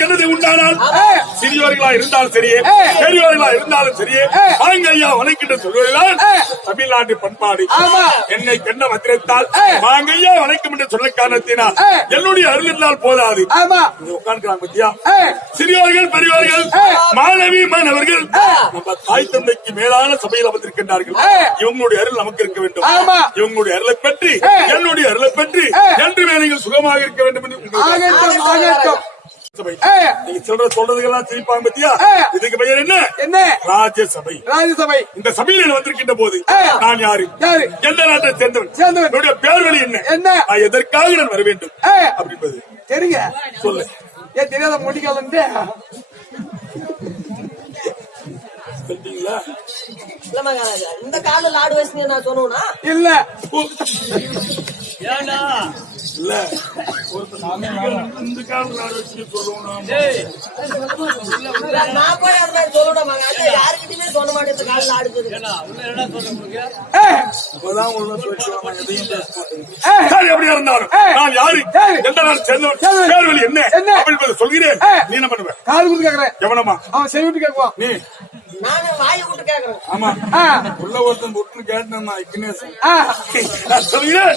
கண்டதை உண்டானால் சிறியவர்களா இருந்தாலும் சரியே பெரியவர்களா இருந்தாலும் சரியே வாங்க ஐயா வணக்கிட்டு சொல்வதுதான் தமிழ்நாட்டு பண்பாடு. என்னை கண்ட மந்திரத்தால் வாங்க ஐயா வணக்கம் என்று சொல்ல காரணத்தினால் என்னுடைய அருள் இருந்தால் போதாது. உட்கார்ந்து பத்தியா சிறியவர்கள் பெரியவர்கள் மாணவி மாணவர்கள் நம்ம தாய் தந்தைக்கு மேலான சபையில் அமர்ந்திருக்கின்றார்கள். இவங்களுடைய அருள் நமக்கு இருக்க வேண்டும். இவங்களுடைய அருளை பற்றி என்னுடைய அருளை பற்றி என்றுமே நீங்கள் சுகமாக இருக்க வேண்டும் என்று சொல்றதுக்கெல்லாம் சிரிப்பாங்க பத்தியா. இதுக்கு பெயர் என்ன? ராஜ்யசபை. ராஜ்யசபை. இந்த சபையில் வந்திருக்கின்ற போது நான் யாரு, எந்த நாட்டை சேர்ந்தவன், என்னுடைய பேர் வழி என்ன, நான் எதற்காக நான் வர வேண்டும் அப்படின்றது தெரியுங்க. சொல்லு. ஏன் தெரியாத முடிக்கலாம் சொல்றீங்களா? இந்த கால லாடு வயசு நான் சொன்னா இல்ல ஏண்டா இல்ல இந்த கால லாடு வச்சு சொல்லணும். நான் போய் அது மாதிரி சொல்லணும். யாருக்கிட்டயுமே சொல்ல மாட்டேன். இந்த கால லாடு அப்பதான் உள்ள சொல்லுவாங்க. எதையும் பேச மாட்டேங்க. சரி, அப்படியா இருந்தாலும் நான் யாரு, எந்த நாள் சேர்ந்தவன், பேர் வழி என்ன அப்படின்னு சொல்கிறேன். நீ என்ன பண்ணுவேன்? காது கொடுத்து கேட்கிறேன். எவனமா? அவன் செவி விட்டு கேட்குவான். நீ நானு வாயை விட்டு கேட்கிறேன். ஆமா, உள்ள ஒருத்தன் விட்டு கேட்டேன். சொல்கிறேன்.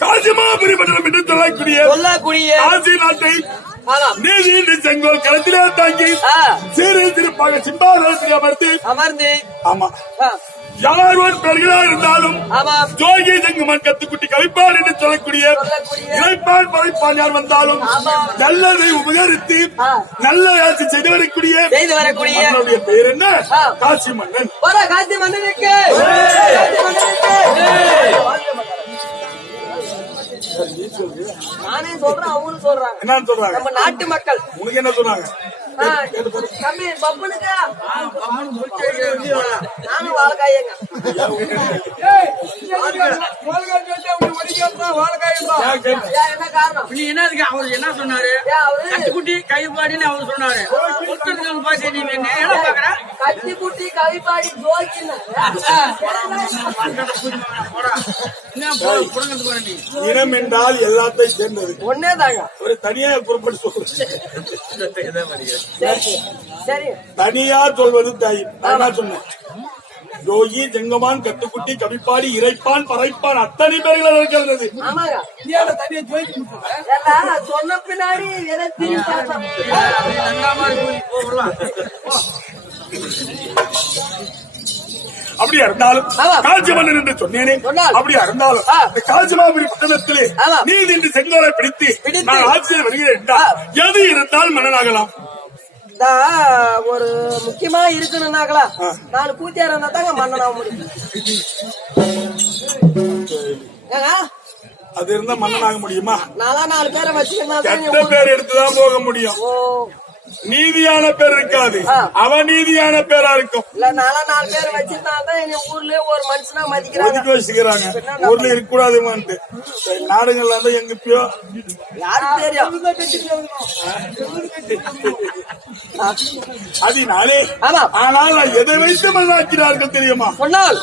காஞ்சிமாபுரி மண்டலம் என்று சொல்லக்கூடிய காஞ்சி நாட்டை நீதி செங்கோல் களத்திலே தாங்கி சிறு சிறப்பாக சிம்பாசனத்தில் அமர்ந்து ஆமா யார் ஒரு பெருகளா இருந்தாலும் ஜோகி செங்குமன் கத்துக்குட்டி கவிப்பான் என்று சொல்லக்கூடிய இறைப்பான் படைப்பான் யார் வந்தாலும் நல்லதை உபகரித்து நல்ல ஆட்சி செய்து வரக்கூடிய பெயர் என்ன? காசி மன்னன். காசி மன்னனுக்கு நானே சொல்றேன், அவங்களும் சொல்றாங்க. என்னன்னு சொல்றாங்க? நம்ம நாட்டு மக்கள். உனக்கு என்ன சொன்னாங்க? தம்பி பப்பனுக்கு நானும் வாழைக்காயங்க. என்ன காரணம்? நீ என்ன அவரு என்ன சொன்னாரு? கட்டிக்குட்டி கைப்பாடின்னு அவரு சொன்னாரு. கட்டிக்குட்டி கைப்பாடி இனம் என்றால் எல்லாத்தையும் சேர்ந்தது ஒன்னே தாங்க. ஒரு தனியார் புறப்பட்டு சொல்றது தனியார் சொல்வது தாய். நான் சொன்னேன் யோகி ஜெங்கமான் கட்டுக்குட்டி கவிப்பாடி இறைப்பான் பறைப்பான் அத்தனை பேர்கள் இருக்கிறது. சொன்ன பின்னாடி அப்படியா இருந்தாலும் காஞ்சி மன்னன் என்று சொன்னேனே, அப்படியா இருந்தாலும் காஞ்சிமாபுரி பட்டணத்திலே நீதி என்று செங்கோலை பிடித்து நான் ஆட்சியில் வருகிறேன் என்றால் எது இருந்தால் மன்னனாகலாம்? ஒரு முக்கியமா இருக்கணும்னாங்களா 4 கூத்தியார இருந்தா தாங்க மன்னனாக முடியும். அது இருந்தா மன்னனாக முடியுமா? 4 பேரை வச்சுக்கணும், எத்தனை பேர் எடுத்துதான் போக முடியும். நீதியான பேர் இருக்காது, அவநீதியான பேரா இருக்கும். இல்ல 4 பேர் வச்சிருந்தாதான் எங்க ஊர்லயே ஒரு மனுஷனா மதிக்கிறாங்க, ஒதுக்கி வச்சுக்கிறாங்க. ஊர்ல இருக்க கூடாதுமான்ட்டு நாடுகள்ல தான் எங்கப்பயோ யாருக்கு தெரியும். அதனாலே ஆனால் எதை வைத்து மன்னாக்கிறார்கள் தெரியுமா? சொன்னால்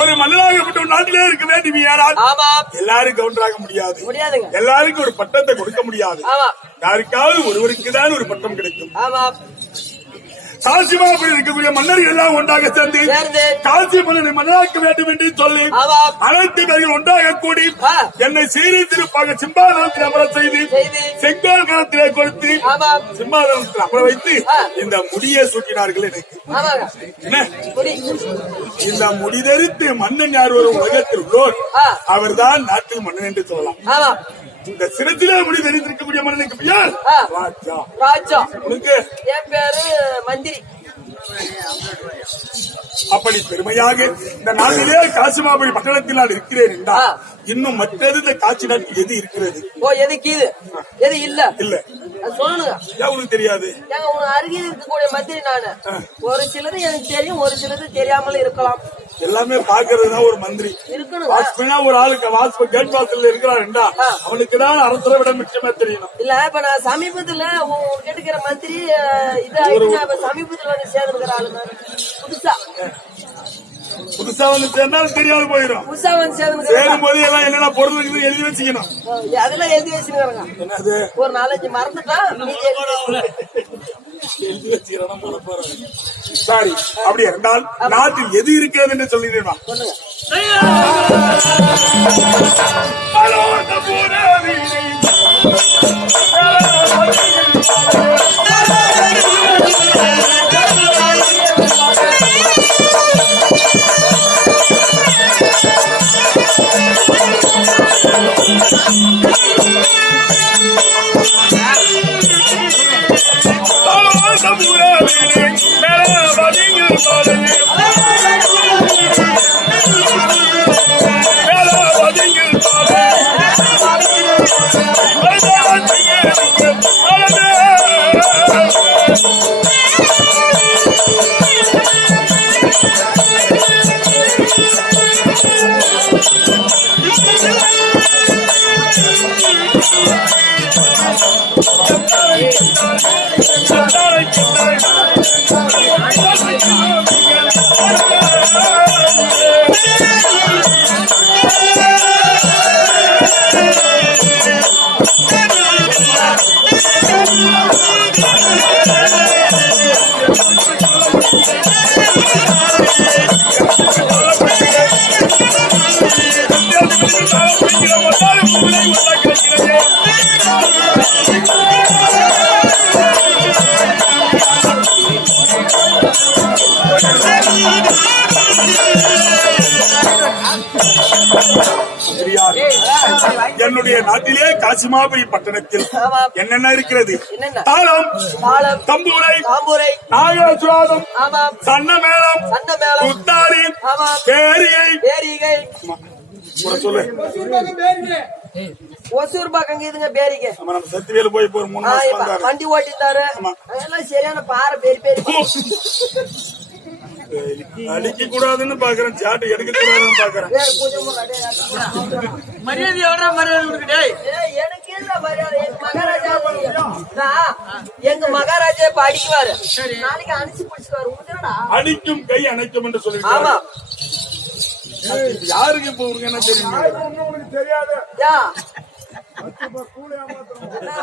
ஒரு மன்னனாகப்பட்ட ஒரு நாட்டிலே இருக்க வேண்டும். எல்லாரும் கவுண்டராக முடியாது, எல்லாருக்கும் ஒரு பட்டத்தை கொடுக்க முடியாது. யாருக்காவது ஒருவருக்கு தான் ஒரு பட்டம் கிடைக்கும். காசிமாபுரி இருக்கக்கூடிய மன்னர்கள் எல்லாம் ஒன்றாக சேர்ந்து காசி மன்னனை மன்னராக்க வேண்டும் என்று சொல்லி அனைத்து பேர்கள் ஒன்றாக கூடி என்னை சீரி திருப்பாக சிம்மாதனத்தில் அமர செய்து செங்கோல் கணத்திலே கொடுத்து சிம்மாதனத்தில் அமர வைத்து இந்த முடியை சூட்டினார்கள். எனக்கு என்ன இந்த முடி தரித்து மன்னன் யார் ஒரு உலகத்தில் உள்ளோர் அவர்தான் நாட்டில் மன்னன் என்று சொல்லலாம். இந்த சிரத்திலே முடி தரித்திருக்கக்கூடிய மன்னனுக்கு பெயர் ராஜா. ராஜா உனக்கு என் பேரு மந்திரி. அப்படி பெருமையாக இந்த நாட்டிலே காசிமாபுரி பட்டணத்தில் நான் இருக்கிறேன் என்றால் இன்னும் மற்றது இந்த காட்சி நாட்டில் எது இருக்கிறது? எதுக்கு இது எது இல்ல இல்ல சொல்லுங்க. உனக்கு தெரியாது? அருகில் இருக்கக்கூடிய மந்திரி நானு. ஒரு சிலது எனக்கு தெரியும், ஒரு சிலது தெரியாமல் இருக்கலாம். எல்லாமே பாக்குறதுதான் ஒரு மந்திரி இருக்கணும். ஒரு ஆளுக்கு வாசல் கேட் வாசல் இருக்கிறார் என்றா அவனுக்கு தான் அரசரை விட மிச்சமே தெரியணும். இல்ல இப்ப நான் சமீபத்துல கேட்டுக்கிற மந்திரி இது சமீபத்துல வந்து சேர்ந்துக்கிற ஆளுங்க புதுசா வந்து சேர்ந்தாலும் தெரியாது போயிடும். புதுசா வந்து சேரும் போது எல்லாம் என்னென்ன பொருள் இருக்குது எழுதி வச்சுக்கணும். அதெல்லாம் எழுதி வச்சுக்கிறாங்க. என்னது ஒரு 4-5 மறந்துட்டா எழுதி வச்சுக்கிறோம் போல போறாங்க. சரி, அப்படி இருந்தால் நாட்டில் எது இருக்கிறது என்று சொல்லிடுவான். என்னுடைய நாட்டிலே காசிமாபுரி பட்டணத்தில் ஆமா. என்னென்ன இருக்கிறது? என்னென்ன? தாளம், தாளம், தம்பூரை, தாம்பூரை, நாகசுராதம், ஆமாம், சன்னமேளம், சன்னமேளம், குத்தாரி, ஆமாம், பேரிகை. பேரிகை, கூட சொல்லு. ஒசூர் பக்கம் இதுங்க பேரிகை. ஆமா, நம்ம சத்திவேலு போய் ஒரு 3 மாசம் இப்ப வந்தாரு. வண்டி ஓட்டிட்டாரு. ஆமா. அதெல்லாம் சரியான பாறை பெரிய பெரிய அடிக்க கூடாதுன்னு பாக்குறேன், சாட்டு எடுக்க கூடாதுன்னு பாக்குறேன். மரியாதை எவ்வளோ மரியாதை கொடுக்குடே? எனக்கு இல்ல மரியாதை. எங்க மகாராஜா எங்க மகாராஜா இப்ப அடிக்குவாரு. நாளைக்கு அனுப்பிச்சு பிடிச்சுவாரு. உனக்குடா அடிக்கும் கை அணைக்கும் என்று ஆமா. சொல்லிருக்காங்க. யாருக்கு இப்ப உங்களுக்கு என்ன தெரியும்? உனக்கு தெரியாது யா. ஸ்கூலே ஏமாத்துறோம். அண்ணா,